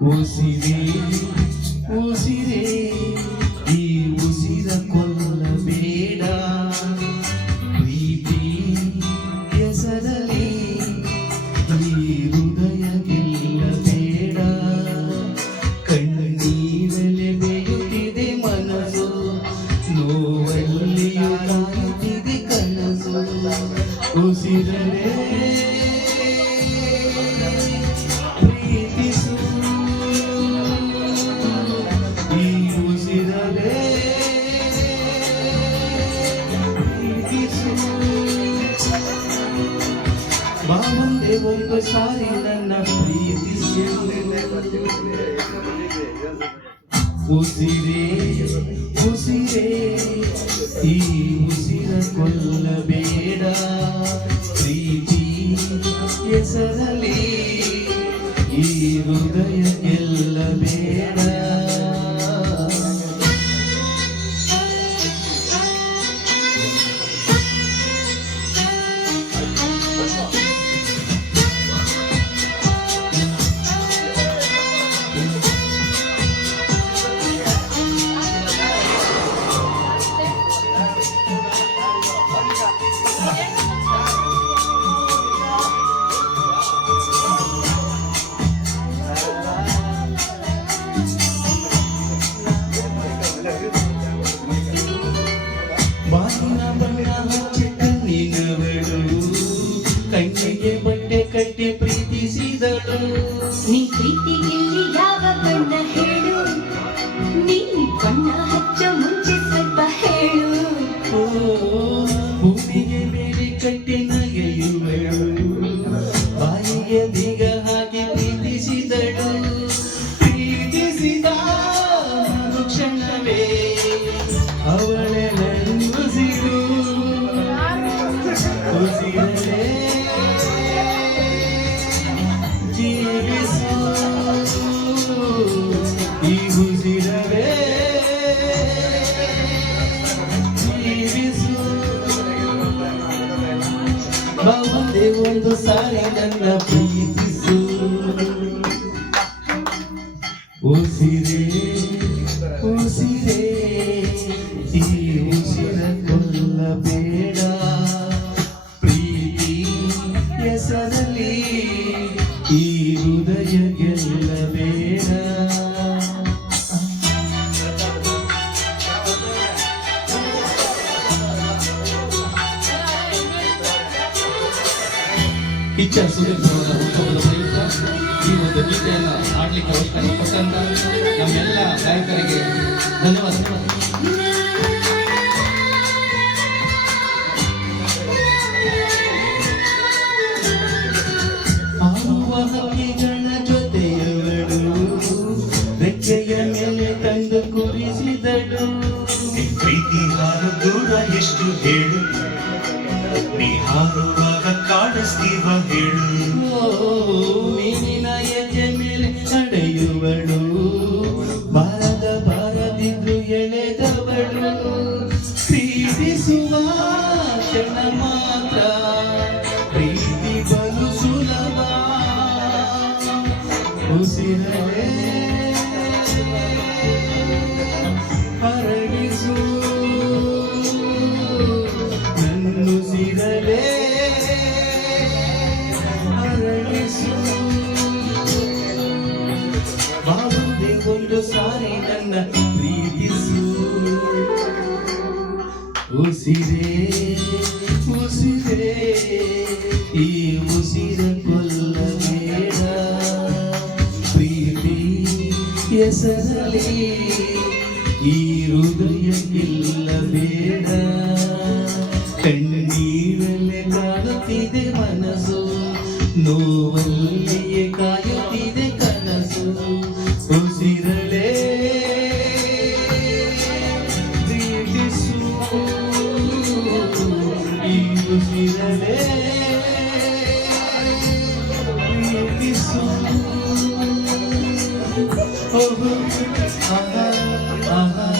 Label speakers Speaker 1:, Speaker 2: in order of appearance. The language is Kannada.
Speaker 1: O sirene, o sirene. ನೋವಲ್ಲಿಯೂ ಕಾಯುತ್ತಿದೆ ಕನಸು ಉಸಿರಲೇ ಪ್ರೀತಿಸು ಈ ಉಸಿರಲೇ ಪ್ರೀತಿಸು ಬಾ ಮುಂದೆ ಒಂದು ಸಾರಿ ನನ್ನ ಪ್ರೀತಿಸು ಉಸಿರೇ ಉಸಿರೇ ಈ ಉಸಿರ ಕೊಲ್ಲಬೇಡ. ಪ್ರೀತಿ ಹೆಸರಲಿ ಈ ಹೃದಯ ಗೆಲ್ಲಬೇಡ. నీ ప్రీతి sarayana bhi ಇಚ್ಛ ಸುರೇಶ್ ಅವರ ಹುಟ್ಟುಹಬ್ಬದ ಪ್ರಯುಕ್ತ ಈ ಒಂದು ಗೀತೆಯನ್ನು ಆಡ್ಲಿಕ್ಕೆ ಅವಕಾಶ ಕೊಟ್ಟಂತ ನಮ್ಮೆಲ್ಲ ಗಾಯಕರಿಗೆ ಧನ್ಯವಾದ ಹಾರುವ ಹಕ್ಕಿಗಳ ಜೊತೆಯವಳು ರೆಕ್ಕೆಯ ಮೇಲೆ ತಂದು ಕುರಿಸಿದಳು
Speaker 2: ಪ್ರೀತಿ ಹಾರು ದೂರ ಎಷ್ಟು ಹೇಳು.
Speaker 1: sim, sim. ಉಸಿರೇ ಉಸಿರೇ, ಈ ಉಸಿರ ಕೊಲ್ಲಬೇಡ. ಪ್ರೀತಿ ಹೆಸರಲಿ ಈ ಹೃದಯ ಗೆಲ್ಲಬೇಡ ಕಣ್ಣೀರಲ್ಲೇ ಕಾಡುತ್ತಿದೆ ಮನಸ್ಸು, ನೋವಲ್ಲಿಯೇ ಕಾಯುತ್ತಿದೆ Oh, oh, ah, ah, ah.